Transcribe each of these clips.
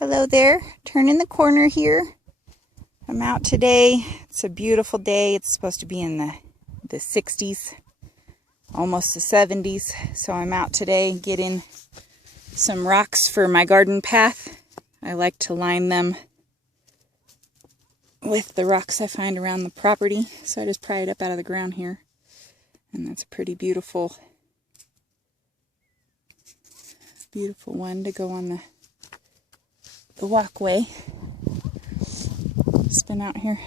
Hello there, turning the corner here. I'm out today. It's a beautiful day. It's supposed to be in the 60s, almost the 70s. So I'm out today getting some rocks for my garden path. I like to line them with the rocks I find around the property. So I just pry it up out of the ground here. And that's a pretty beautiful one to go on the walkway. Just been out here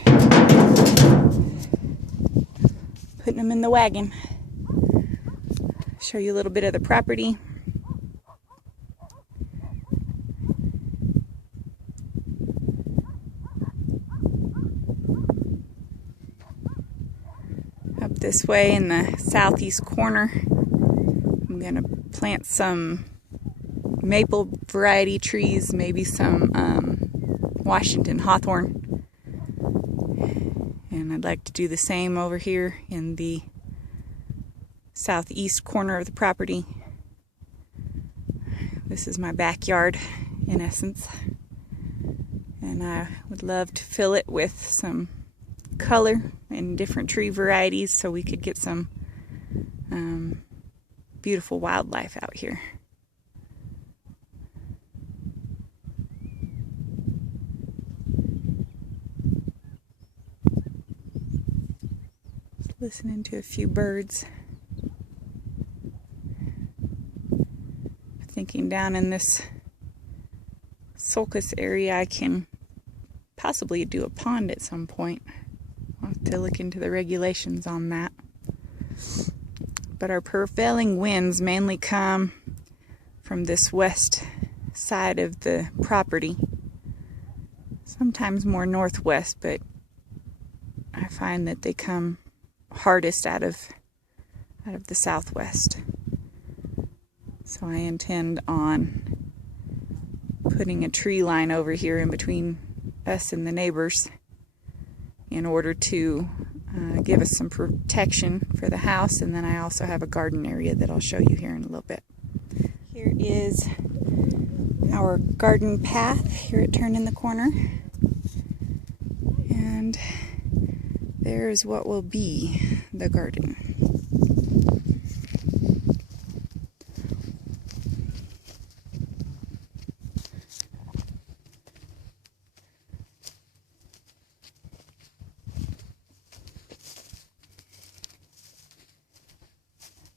putting them in the wagon. Show you a little bit of the property. Up this way in the southeast corner, I'm going to plant some maple variety trees, maybe some Washington hawthorn. And I'd like to do the same over here in the southeast corner of the property. This is my backyard, in essence. And I would love to fill it with some color and different tree varieties so we could get some beautiful wildlife out here. Listening to a few birds. Thinking down in this sulcus area I can possibly do a pond at some point. I'll have to look into the regulations on that. But our prevailing winds mainly come from this west side of the property. Sometimes more northwest, but I find that they come hardest out of the southwest. So I intend on putting a tree line over here in between us and the neighbors in order to give us some protection for the house. And then I also have a garden area that I'll show you here in a little bit. Here is our garden path here at Turn in the Corner. And there's what will be the garden.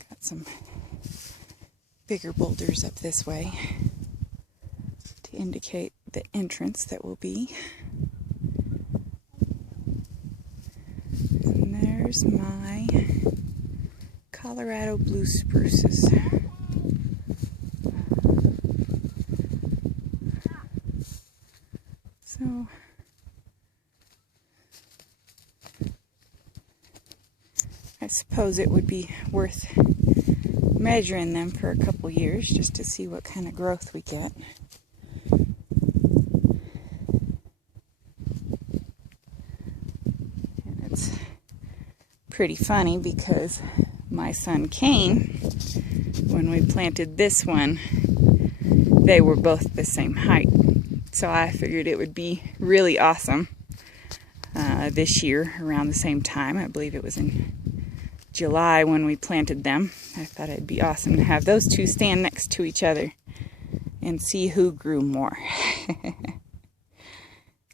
Got some bigger boulders up this way to indicate the entrance that will be. There's my Colorado blue spruces. So I suppose it would be worth measuring them for a couple years just to see what kind of growth we get. Pretty funny because my son Kane, when we planted this one, they were both the same height. So I figured it would be really awesome this year around the same time. I believe it was in July when we planted them. I thought it'd be awesome to have those two stand next to each other and see who grew more.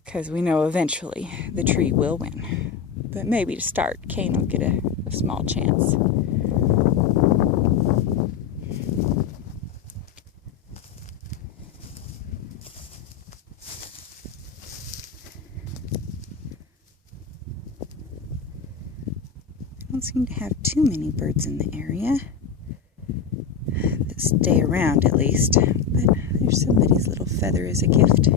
Because we know eventually the tree will win. But maybe to start, Kane will get a small chance. I don't seem to have too many birds in the area that stay around, at least. But there's somebody's little feather as a gift.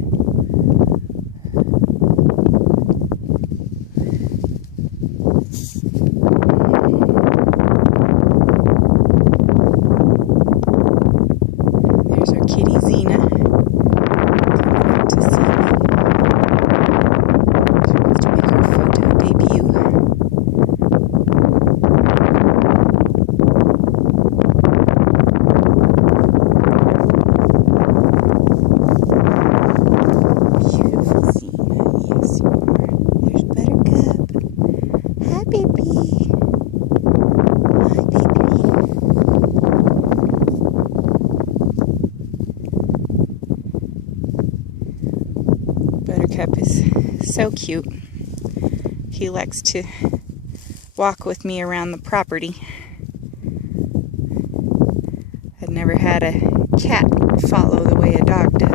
so cute. He likes to walk with me around the property. I'd never had a cat follow the way a dog does.